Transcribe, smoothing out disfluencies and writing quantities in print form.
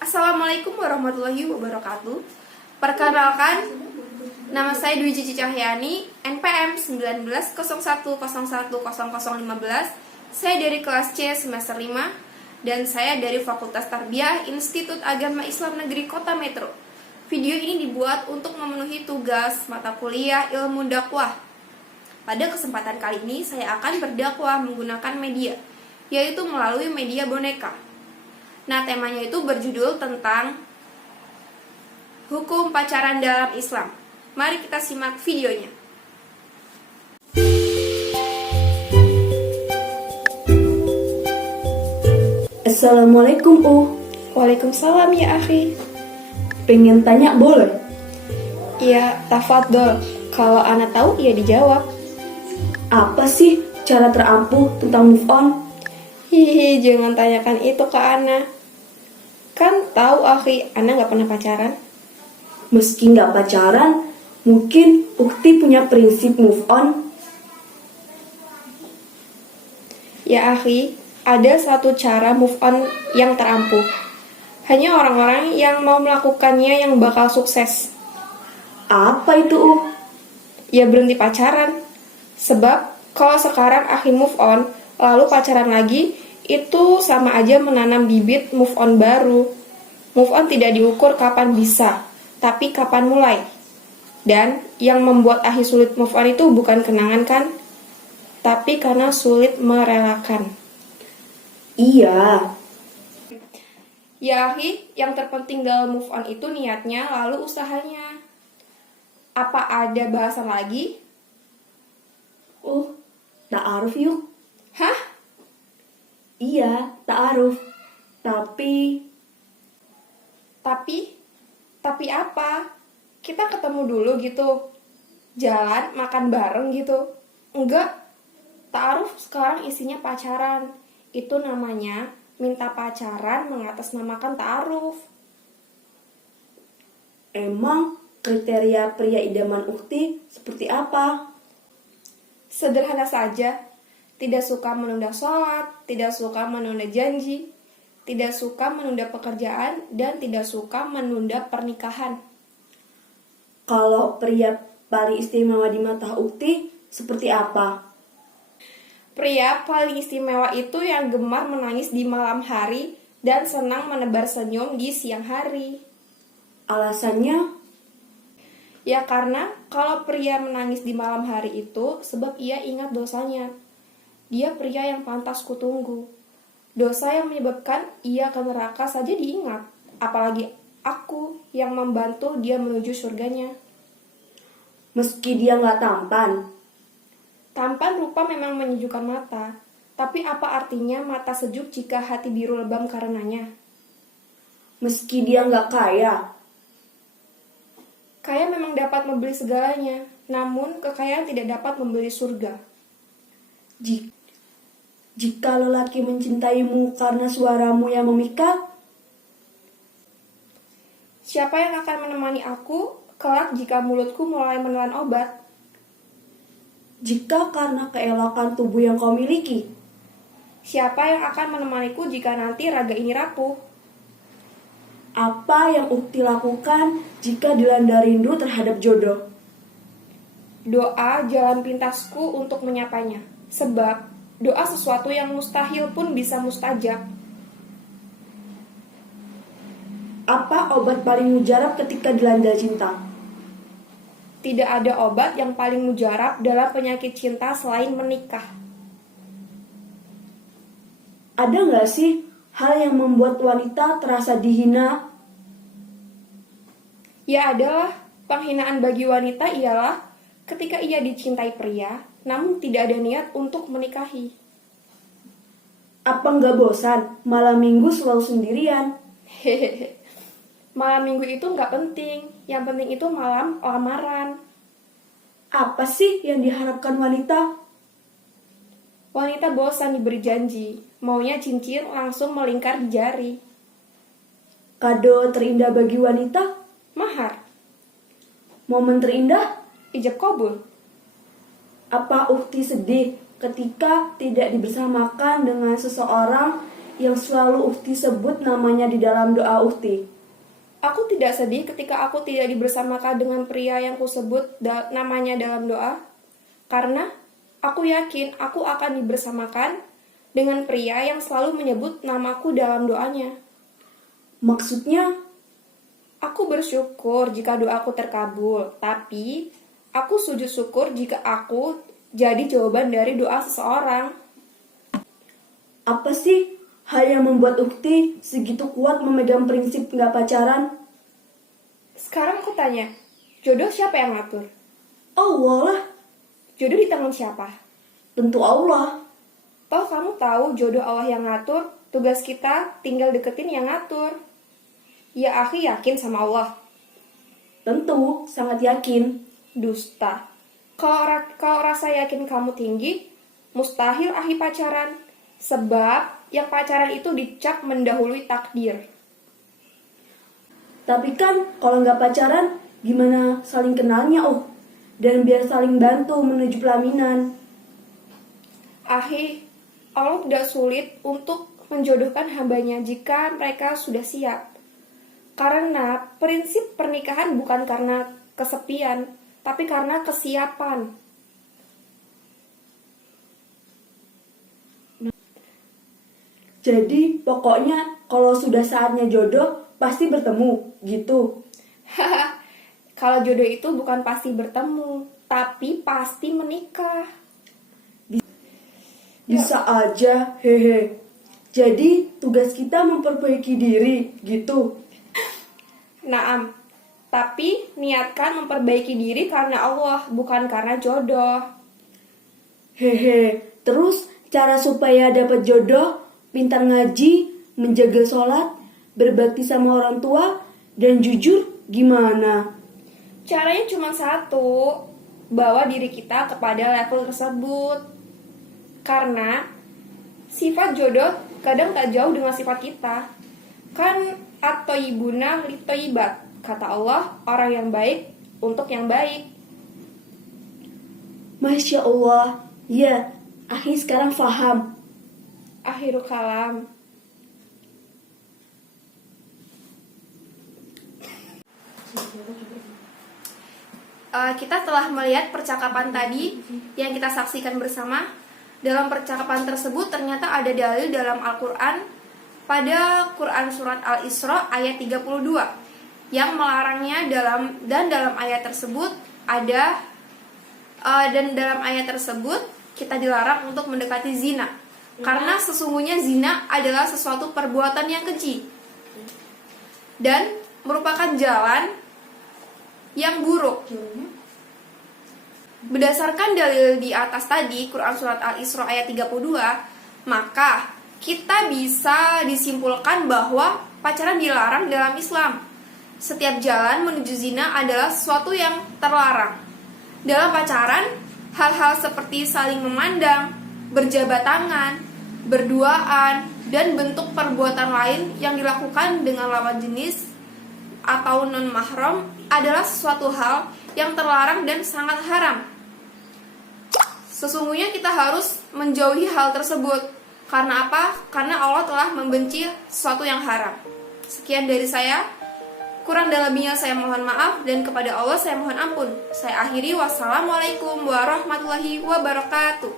Assalamualaikum warahmatullahi wabarakatuh. Perkenalkan, nama saya Dwi Cici Cahyani, NPM 1901010015. Saya dari kelas C semester 5 dan saya dari Fakultas Tarbiyah Institut Agama Islam Negeri Kota Metro. Video ini dibuat untuk memenuhi tugas mata kuliah Ilmu Dakwah. Pada kesempatan kali ini saya akan berdakwah menggunakan media, yaitu melalui media boneka. Nah, temanya itu berjudul tentang hukum pacaran dalam Islam. Mari kita simak videonya. Assalamualaikum, Waalaikumsalam ya akhi. pengen tanya boleh? Ya, tafadhol. Kalau ana tahu ya dijawab. Apa sih cara terampuh tentang move on? Hihi, jangan tanyakan itu ke ana. Kan tahu akhi, ana nggak pernah pacaran. Meski nggak pacaran, mungkin Ukti punya prinsip move on. Ya akhi, ada satu cara move on yang terampuh. Hanya orang-orang yang mau melakukannya yang bakal sukses. Apa itu, Ya berhenti pacaran. Sebab kalau sekarang akhi move on, lalu pacaran lagi, itu sama aja menanam bibit move on baru. Move on tidak diukur kapan bisa, tapi kapan mulai. Dan yang membuat akhi sulit move on itu bukan kenangan kan, tapi karena sulit merelakan. Iya, Ya akhi, yang terpenting dalam move on itu niatnya lalu usahanya. Apa ada bahasan lagi? ta'aruf yuk. Hah? Iya, ta'aruf. Tapi Tapi apa? Kita ketemu dulu gitu. Jalan, makan bareng gitu. Enggak. Ta'aruf sekarang isinya pacaran. Itu namanya minta pacaran mengatasnamakan ta'aruf. emang kriteria pria idaman Ukti seperti apa? Sederhana saja. Tidak suka menunda sholat, tidak suka menunda janji, tidak suka menunda pekerjaan, dan tidak suka menunda pernikahan. Kalau pria paling istimewa di mata Ukti seperti apa? Pria paling istimewa itu yang gemar menangis di malam hari dan senang menebar senyum di siang hari. Alasannya? Ya karena kalau pria menangis di malam hari itu sebab ia ingat dosanya. Dia pria yang pantas kutunggu. Dosa yang menyebabkan ia ke neraka saja diingat. Apalagi aku yang membantu dia menuju surganya. Meski dia nggak tampan, Tampan rupa memang menyejukkan mata. Tapi apa artinya mata sejuk jika hati biru lebam karenanya? meski dia nggak kaya, Kaya memang dapat membeli segalanya, namun kekayaan tidak dapat membeli surga. Jika lelaki mencintaimu karena suaramu yang memikat, Siapa yang akan menemani aku kelak jika mulutku mulai menelan obat? jika karena keelokan tubuh yang kau miliki, Siapa yang akan menemaniku jika nanti raga ini rapuh? apa yang Ukti lakukan jika dilanda rindu terhadap jodoh? Doa jalan pintasku untuk menyapanya. Sebab doa sesuatu yang mustahil pun bisa mustajab. Apa obat paling mujarab ketika dilanda cinta? Tidak ada obat yang paling mujarab dalam penyakit cinta selain menikah. Ada nggak sih hal yang membuat wanita terasa dihina? Ya adalah, penghinaan bagi wanita ialah ketika ia dicintai pria, namun tidak ada niat untuk menikahi. Apa nggak bosan malam minggu selalu sendirian? Hehehe. Malam minggu itu nggak penting, yang penting itu malam lamaran. Apa sih yang diharapkan wanita? Wanita bosan diberi janji, maunya cincin langsung melingkar di jari. Kado terindah bagi wanita? Mahar, Momen terindah? ijab kabul. Apa Ukti sedih ketika tidak dibersamakan dengan seseorang yang selalu Ukti sebut namanya di dalam doa Ukti? Aku tidak sedih ketika aku tidak dibersamakan dengan pria yang kusebut namanya dalam doa, karena aku yakin aku akan dibersamakan dengan pria yang selalu menyebut namaku dalam doanya. Maksudnya, Aku bersyukur jika doaku terkabul, tapi aku sujud syukur jika aku jadi jawaban dari doa seseorang. apa sih hal yang membuat Ukti segitu kuat memegang prinsip nggak pacaran? Sekarang aku tanya, jodoh siapa yang ngatur? Allah lah, Jodoh di tangan siapa? tentu Allah. Toh kamu tahu jodoh Allah yang ngatur, tugas kita tinggal deketin yang ngatur. Ya akhi yakin sama Allah. Tentu, sangat yakin. Dusta. Kalau rasa yakin kamu tinggi, mustahil akhi pacaran. Sebab yang pacaran itu dicap mendahului takdir. Tapi kan kalau nggak pacaran, gimana saling kenalnya Dan biar saling bantu menuju pelaminan. Akhi, Allah tidak sulit untuk menjodohkan hambanya jika mereka sudah siap. Karena prinsip pernikahan bukan karena kesepian, tapi karena kesiapan. Jadi pokoknya kalau sudah saatnya jodoh, pasti bertemu, gitu. Kalau jodoh itu bukan pasti bertemu, tapi pasti menikah. Bisa aja, hehe. Jadi tugas kita memperbaiki diri, gitu. Naam, tapi niatkan memperbaiki diri karena Allah, bukan karena jodoh. Hehe. Terus cara supaya dapat jodoh, pintar ngaji, menjaga sholat, berbakti sama orang tua, dan jujur gimana? Caranya cuma satu, bawa diri kita kepada level tersebut. Karena sifat jodoh kadang tak jauh dengan sifat kita. Kan at-thayyibuna lit-thayyibat. Kata Allah, orang yang baik untuk yang baik. Masya Allah. Ya, akhi sekarang paham. Akhirul kalam. Kita telah melihat percakapan tadi yang kita saksikan bersama. Dalam percakapan tersebut ternyata ada dalil dalam Al-Quran pada Quran Surat Al-Isra ayat 32 yang melarangnya dalam ayat tersebut ada dan dalam ayat tersebut kita dilarang untuk mendekati zina. Karena sesungguhnya zina adalah sesuatu perbuatan yang keji dan merupakan jalan yang buruk. Berdasarkan dalil di atas tadi, Quran Surat Al-Isra ayat 32, maka kita bisa disimpulkan bahwa pacaran dilarang dalam Islam. Setiap jalan menuju zina adalah sesuatu yang terlarang. Dalam pacaran, hal-hal seperti saling memandang, berjabat tangan, berduaan, dan bentuk perbuatan lain yang dilakukan dengan lawan jenis atau non-mahram adalah sesuatu hal yang terlarang dan sangat haram. Sesungguhnya kita harus menjauhi hal tersebut. Karena apa? Karena Allah telah membenci sesuatu yang haram. Sekian dari saya. Kurang dan lebihnya saya mohon maaf, dan kepada Allah saya mohon ampun. Saya akhiri, wassalamualaikum warahmatullahi wabarakatuh.